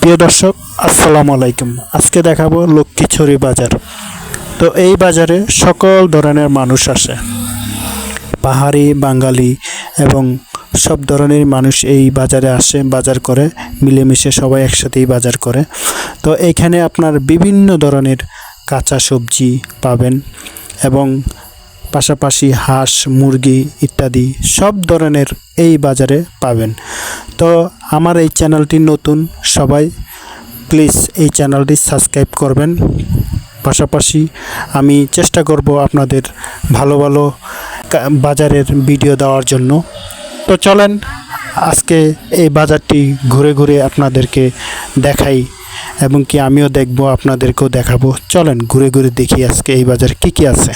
প্রিয় দর্শক, আসসালামু আলাইকুম। আজকে দেখাবো লক্ষ্মীছড়ি বাজার। তো এই বাজারে সকল ধরনের মানুষ আসে, পাহাড়ি, বাঙালি এবং সব ধরনের মানুষ এই বাজারে আসে, বাজার করে, মিলেমিশে সবাই একসাথেই বাজার করে। তো এইখানে আপনার বিভিন্ন ধরনের কাঁচা সবজি পাবেন এবং পাশাপাশি হাঁস, মুরগি ইত্যাদি সব ধরনের এই বাজারে পাবেন। তো আমার এই চ্যানেলটি নতুন, সবাই প্লিজ এই চ্যানেলটি সাবস্ক্রাইব করবেন। পাশাপাশি আমি চেষ্টা করব আপনাদের ভালো ভালো বাজারের ভিডিও দেওয়ার জন্য। তো চলেন আজকে এই বাজারটি ঘুরে ঘুরে আপনাদেরকে দেখাই এবং কি আমিও দেখব, আপনাদেরকেও দেখাবো। চলেন ঘুরে ঘুরে দেখি আজকে এই বাজারে কি কি আছে।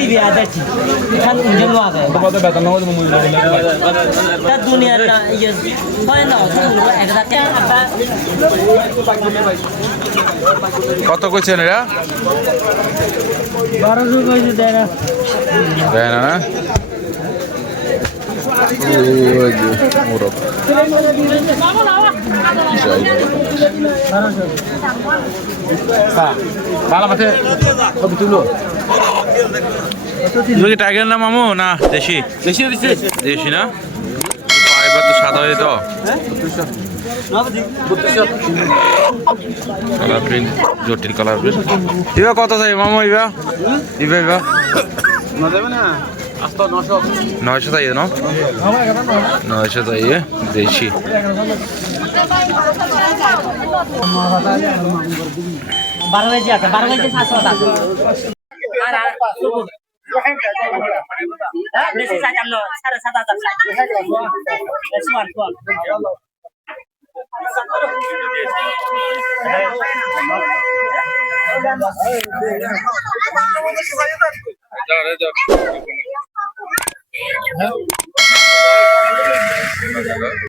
দিবি আদাছি এখান ইঞ্জিন লাগে কত বেতন নাও তুমি তা দুনিয়া না ইয়ে হয় না কত কইছেন এরা 1200 কইছে দেয় না না ওই যে মোরগ ভালো মাঠে ছবি তুলো। কি টাইগার না মামু না দেশি? দেশি দেশি না, এবার তো সাদা হয়ে তো কালার প্রিন্ট, জটিল কালার প্রিন্ট। ইবা কত চাই মামু? ইবা ইবা ইবা 900 চাই না, 900 চাই দেশি। বারো কেজি আছে, 700 আছে। বেশি চাইতাম না, 7,500 চাই।